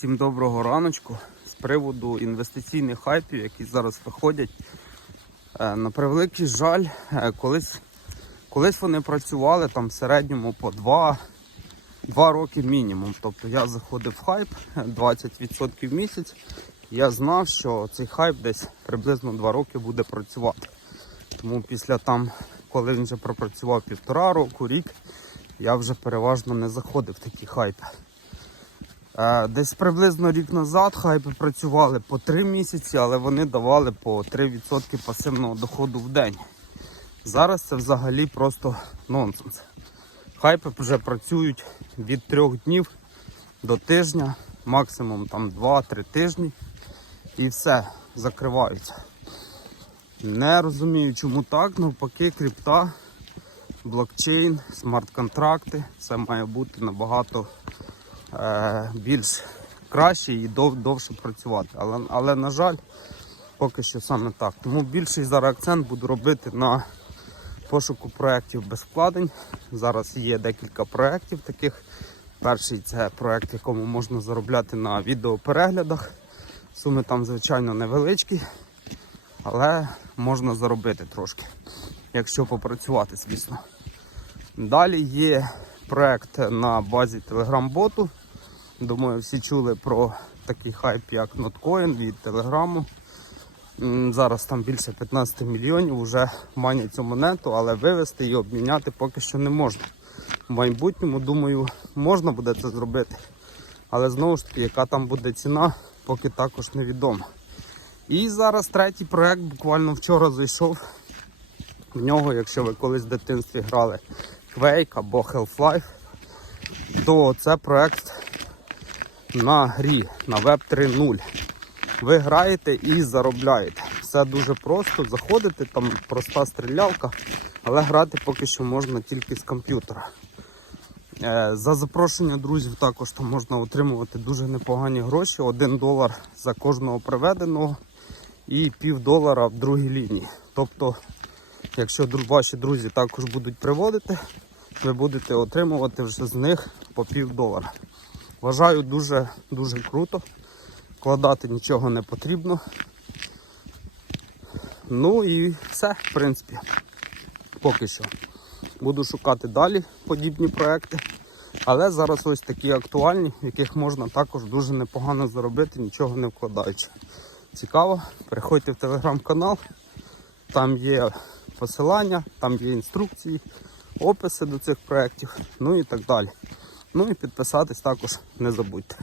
Всім доброго раночку. З приводу інвестиційних хайпів, які зараз виходять. Е, На превеликий жаль, е, колись, колись вони працювали там в середньому по 2, 2 роки мінімум. Тобто я заходив в хайп е, 20% в місяць. Я знав, що цей хайп десь приблизно 2 роки буде працювати. Тому після там, коли він вже пропрацював півтора року, рік, я вже переважно не заходив в такі хайпи. Е, Десь приблизно рік назад хайпи працювали по 3 місяці, але вони давали по 3% пасивного доходу в день. Зараз це взагалі просто нонсенс. Хайпи вже працюють від 3 днів до тижня, максимум там 2-3 тижні і все, закриваються. Не розумію, чому так, навпаки, крипта, блокчейн, смарт-контракти. Це має бути набагато більш краще і дов, довше працювати. Але, але, на жаль, поки що саме так. Тому більший зараз акцент буду робити на пошуку проєктів без вкладень. Зараз є декілька проєктів таких. Перший це проєкт, якому можна заробляти на відеопереглядах. Суми там, звичайно, невеличкі, але можна заробити трошки, якщо попрацювати, звісно. Далі є проект на базі Telegram-боту. Думаю, всі чули про такий хайп, як Notcoin від Телеграму. Зараз там більше 15 мільйонів вже манять цю монету, але вивести і обміняти поки що не можна. В майбутньому, думаю, можна буде це зробити. Але знову ж таки, яка там буде ціна, поки також невідомо. І зараз третій проект буквально вчора зайшов. В нього, якщо ви колись в дитинстві грали Quake або Half-Life, то це проект на грі на Web 3.0. Ви граєте і заробляєте. Все дуже просто, заходите, там проста стрілялка, але грати поки що можна тільки з комп'ютера. Е, За запрошення друзів також там можна отримувати дуже непогані гроші. 1 долар за кожного приведеного і пів долара в другій лінії. Тобто, якщо ваші друзі також будуть приводити, ви будете отримувати вже з них по пів долара. Вважаю дуже дуже круто. Вкладати нічого не потрібно. Ну і все, в принципі, поки що. Буду шукати далі подібні проекти. Але зараз ось такі актуальні, в яких можна також дуже непогано заробити, нічого не вкладаючи. Цікаво, переходьте в телеграм-канал, там є посилання, там є інструкції, описи до цих проєктів, ну і так далі. Ну і підписатись також не забудьте.